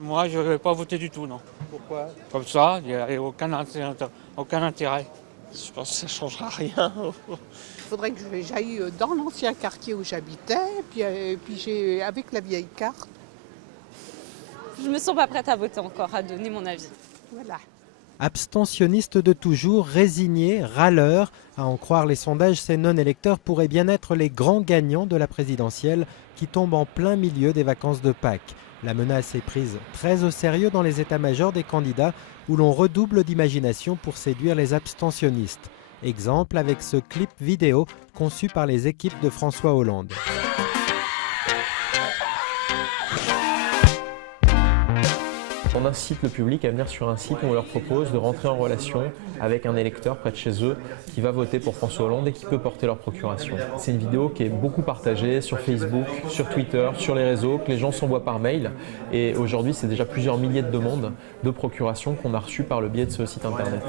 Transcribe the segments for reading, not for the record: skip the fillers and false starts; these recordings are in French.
Moi, je ne vais pas voter du tout, non. Pourquoi? Comme ça, il n'y a aucun intérêt. Je pense que ça ne changera rien. Il faudrait que j'aille dans l'ancien quartier où j'habitais, puis j'ai avec la vieille carte. Je me sens pas prête à voter encore, à donner mon avis. Voilà. Abstentionnistes de toujours, résignés, râleurs. À en croire les sondages, ces non-électeurs pourraient bien être les grands gagnants de la présidentielle qui tombe en plein milieu des vacances de Pâques. La menace est prise très au sérieux dans les états-majors des candidats où l'on redouble d'imagination pour séduire les abstentionnistes. Exemple avec ce clip vidéo conçu par les équipes de François Hollande. On incite le public à venir sur un site où on leur propose de rentrer en relation avec un électeur près de chez eux qui va voter pour François Hollande et qui peut porter leur procuration. C'est une vidéo qui est beaucoup partagée sur Facebook, sur Twitter, sur les réseaux, que les gens s'envoient par mail. Et aujourd'hui, c'est déjà plusieurs milliers de demandes de procuration qu'on a reçues par le biais de ce site internet.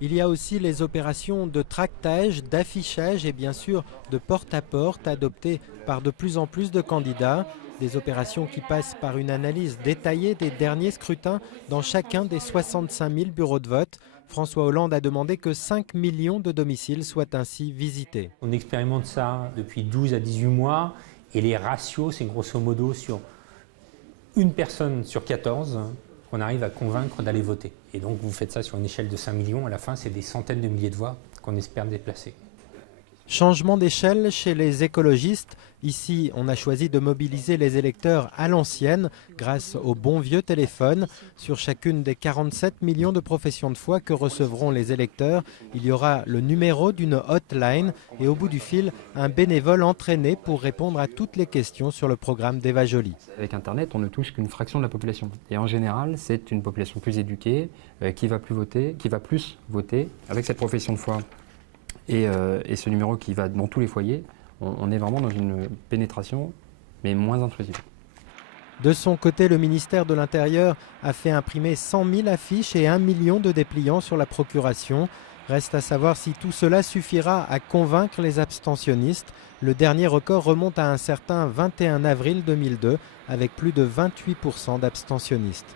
Il y a aussi les opérations de tractage, d'affichage et bien sûr de porte-à-porte adoptées par de plus en plus de candidats. Des opérations qui passent par une analyse détaillée des derniers scrutins dans chacun des 65 000 bureaux de vote. François Hollande a demandé que 5 millions de domiciles soient ainsi visités. On expérimente ça depuis 12 à 18 mois et les ratios, c'est grosso modo sur une personne sur 14 qu'on arrive à convaincre d'aller voter. Et donc vous faites ça sur une échelle de 5 millions, à la fin c'est des centaines de milliers de voix qu'on espère déplacer. Changement d'échelle chez les écologistes. Ici, on a choisi de mobiliser les électeurs à l'ancienne grâce au bon vieux téléphone. Sur chacune des 47 millions de professions de foi que recevront les électeurs, il y aura le numéro d'une hotline et au bout du fil, un bénévole entraîné pour répondre à toutes les questions sur le programme d'Eva Joly. Avec Internet, on ne touche qu'une fraction de la population. Et en général, c'est une population plus éduquée qui va plus voter avec cette profession de foi. Et ce numéro qui va dans tous les foyers, on est vraiment dans une pénétration, mais moins intrusive. De son côté, le ministère de l'Intérieur a fait imprimer 100 000 affiches et 1 million de dépliants sur la procuration. Reste à savoir si tout cela suffira à convaincre les abstentionnistes. Le dernier record remonte à un certain 21 avril 2002, avec plus de 28% d'abstentionnistes.